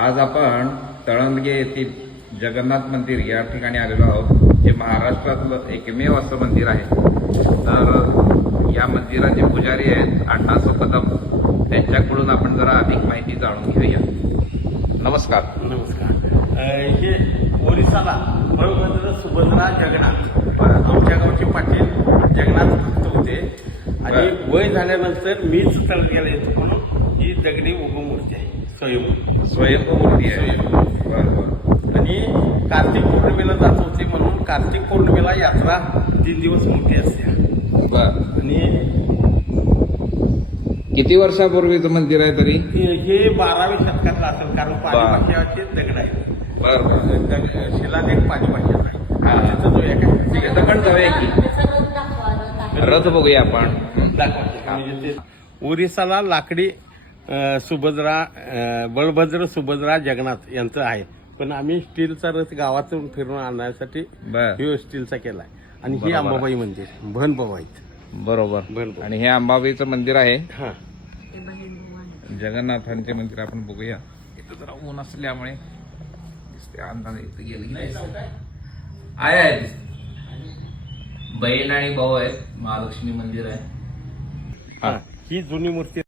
आज आपण तळंदगे येथील जगन्नाथ मंदिर या ठिकाणी आलेलो आहोत. जे महाराष्ट्रातलं एकमेव असं मंदिर आहे. तर या मंदिराचे पुजारी आहेत अण्णा सुखदम. त्यांच्याकडून आपण जरा अधिक माहिती जाणून घेऊया. नमस्कार. नमस्कार. हे ओरिसाला बळभद्र सुभद्रा जगन्नाथ आमच्या गावचे पाटील जगन्नाथ भक्त होते आणि वय झाल्यानंतर मीच तळंदग्याला येतो म्हणून ही दगडी उभमूर्ती आहे. स्वयंभू मूर्ती आहे. आणि कार्तिक पौर्णिमेला जात होते म्हणून कार्तिक पौर्णिमेला यात्रा 3 दिवस मोठी असते. बर. आणि किती वर्षापूर्वीचं मंदिर आहे तरी? हे 12व्या शतकातलं असेल कारण पाणीभाषाचे दगड आहेत. बरं. शिलालेख पाणीभाषेचा आहे. हा. तिथं जाऊया काय? तिथं पण जाऊया की रथ बघूया आपण. म्हणजे ओरिसाला लाकडी सुभद्रा बळभद्र सुभद्रा जगन्नाथ यांचं आहे. पण आम्ही स्टीलचा रथ गावातून फिरून आणण्यासाठी हे स्टीलचा केलाय. आणि ही अंबाबाई मंदिर भनभवाईत. बरोबर. आणि हे अंबाबाईचं मंदिर आहे. हा, जगन्नाथांचे मंदिर आपण बघूया. इथं जरा ऊन असल्यामुळे दिसते अंदाज इथं गेलं आहे. बहीण आणि भाऊ आहेत. महालक्ष्मी मंदिर आहे. हा. ही जुनी मूर्ती